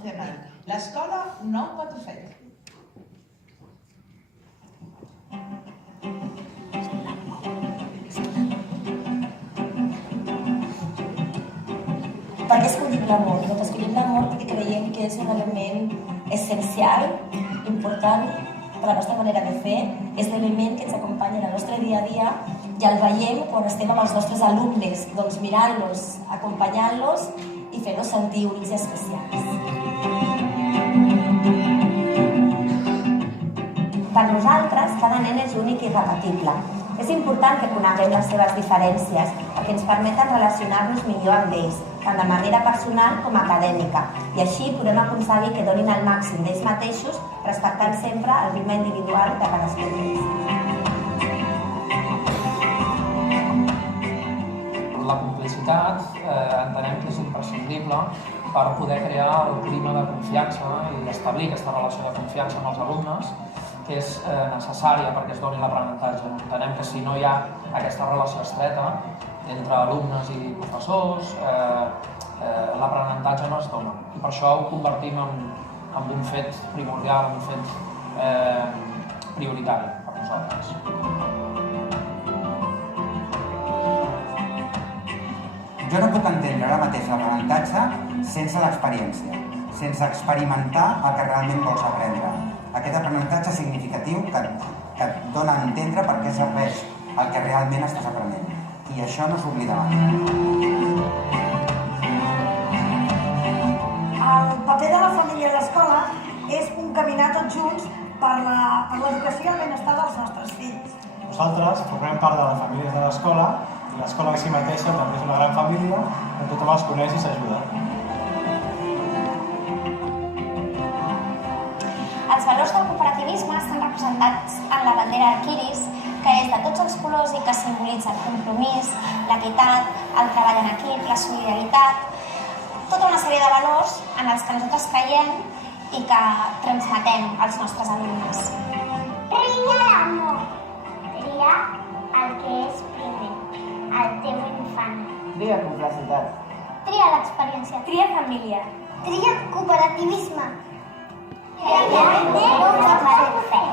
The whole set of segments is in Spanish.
L'escola Nou Patufet. Per què escollim l'amor? Doncs escollim l'amor perquè creiem que és un element essencial, important per la nostra manera de fer, és l'element que ens acompanya en el nostre dia a dia i el veiem quan estem amb els nostres alumnes, doncs mirant-los, acompanyant-los i fent-los sentir únics i especials. Per nosaltres, cada nen és únic i irrepetible. És important que coneguem les seves diferències perquè ens permeten relacionar-nos millor amb ells, tant de manera personal com acadèmica, i així podem aconseguir que donin el màxim d'ells mateixos, respectant sempre el ritme individual de cadascun d'ells. La complicitat entenem que és imprescindible per poder crear el clima de confiança i establir aquesta relació de confiança amb els alumnes, que és necessària perquè es doni l'aprenentatge. Entenem que si no hi ha aquesta relació estreta entre alumnes i professors, l'aprenentatge no es dona. I per això ho convertim en un fet primordial, en un fet prioritari per nosaltres. Jo no puc entendre ara mateix l'aprenentatge sense l'experiència, sense experimentar el que realment vols aprendre. Aquest aprenentatge significatiu que et dona a entendre per què serveix el que realment estàs aprenent. I això no s'oblida mai. El paper de la família a l'escola és un caminar tots junts per l'educació i el benestar dels nostres fills. Nosaltres formem part de les famílies de l'escola i l'escola en si mateixa també és una gran família on tothom es coneix i s'ajuda. Els valors del cooperativisme estan representats en la bandera arquiris, que és de tots els colors i que simbolitza el compromís, l'equitat, el treball en equip, la solidaritat, tota una sèrie de valors en els que nosaltres creiem i que transmetem als nostres alumnes. Tria l'amor. Tria el que és primer, el teu infant. Tria complicitat. Tria l'experiència. Tria família. Tria cooperativisme. Tria fer.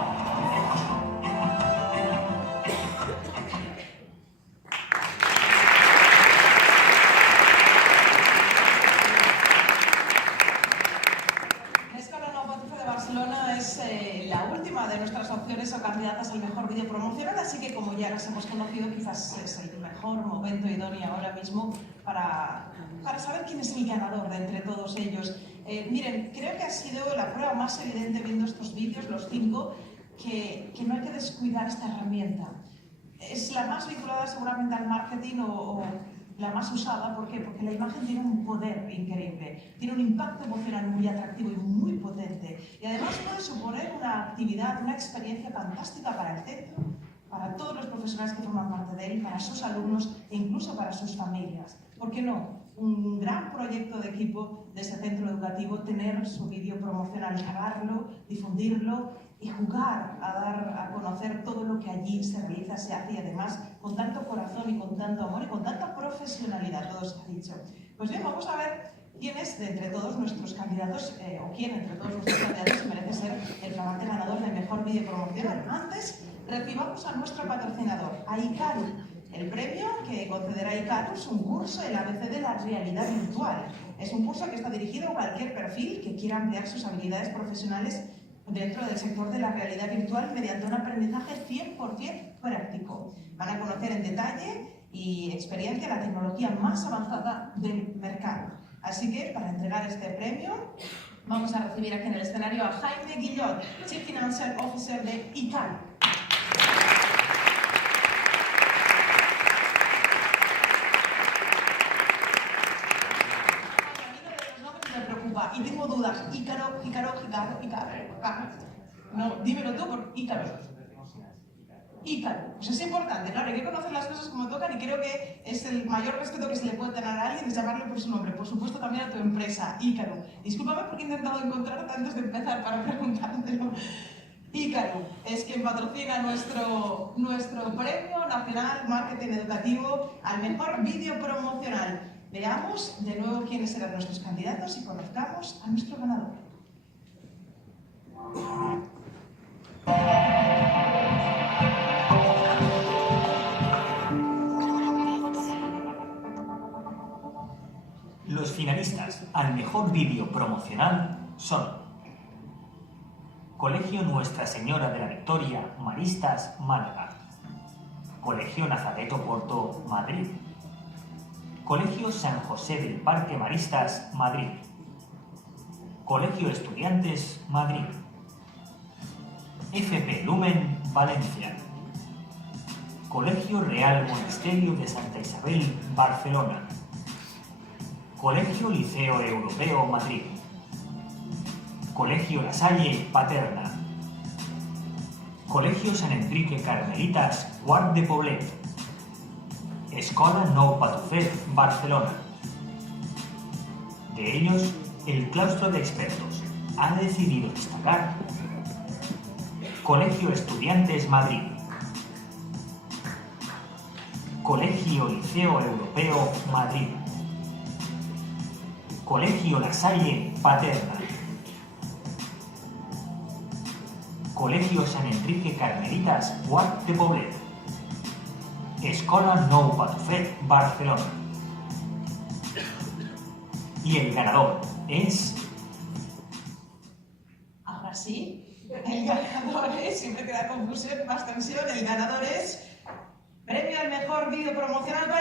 La última de nuestras opciones o candidatas al mejor vídeo promocional, así que como ya las hemos conocido, quizás es el mejor momento idóneo ahora mismo para saber quién es el ganador de entre todos ellos. Miren, creo que ha sido la prueba más evidente viendo estos vídeos, los 5, que no hay que descuidar esta herramienta. Es la más vinculada seguramente al marketing o la más usada. ¿Por qué? Porque la imagen tiene un poder increíble, tiene un impacto emocional muy atractivo y muy potente. Y además puede suponer una actividad, una experiencia fantástica para el centro, para todos los profesionales que forman parte de él, para sus alumnos e incluso para sus familias. ¿Por qué no? Un gran proyecto de equipo de ese centro educativo, tener su vídeo promocional, grabarlo, difundirlo y jugar a dar a conocer todo lo que allí se realiza, se hace, y además con tanto corazón y con tanto amor y con tanta profesionalidad, todo se ha dicho. Pues bien, vamos a ver quién es de entre todos nuestros candidatos, o quién entre todos nuestros candidatos merece ser el flamante ganador del mejor vídeo promocional. Antes, recibamos a nuestro patrocinador, a Icaru. El premio que concederá Icaru es un curso, el ABC de la realidad virtual. Es un curso que está dirigido a cualquier perfil que quiera ampliar sus habilidades profesionales dentro del sector de la realidad virtual mediante un aprendizaje 100% práctico. Van a conocer en detalle y experiencia la tecnología más avanzada del mercado. Así que, para entregar este premio, vamos a recibir aquí en el escenario a Jaime Guillot, Chief Financial Officer de Icaru. Y tengo dudas. Ícaro. No, dímelo tú, por Ícaro. Ícaro. Pues es importante, claro, hay que conocer las cosas como tocan y creo que es el mayor respeto que se le puede tener a alguien, es llamarle por su nombre. Por supuesto también a tu empresa, Ícaro. Discúlpame porque he intentado encontrarte antes de empezar para preguntártelo. Ícaro es quien patrocina nuestro premio nacional marketing educativo al mejor vídeo promocional. Veamos de nuevo quiénes serán nuestros candidatos y conozcamos a nuestro ganador. Los finalistas al mejor vídeo promocional son Colegio Nuestra Señora de la Victoria, Maristas, Málaga. Colegio Nazareto Porto, Madrid. Colegio San José del Parque Maristas, Madrid. Colegio Estudiantes, Madrid. FP Lumen, Valencia. Colegio Real Monasterio de Santa Isabel, Barcelona. Colegio Liceo Europeo, Madrid. Colegio La Salle, Paterna. Colegio San Enrique Carmelitas, Quart de Poblet. Escola Nou Patufet, Barcelona. De ellos, el claustro de expertos ha decidido destacar Colegio Estudiantes, Madrid. Colegio Liceo Europeo, Madrid. Colegio La Salle, Paterna. Colegio San Enrique Carmelitas, Quart de Poblet. Escola Nou Patufet, Barcelona. Y el ganador es... Ahora sí, el ganador es, siempre queda confusión, más tensión, el ganador es... Premio al mejor vídeo promocional para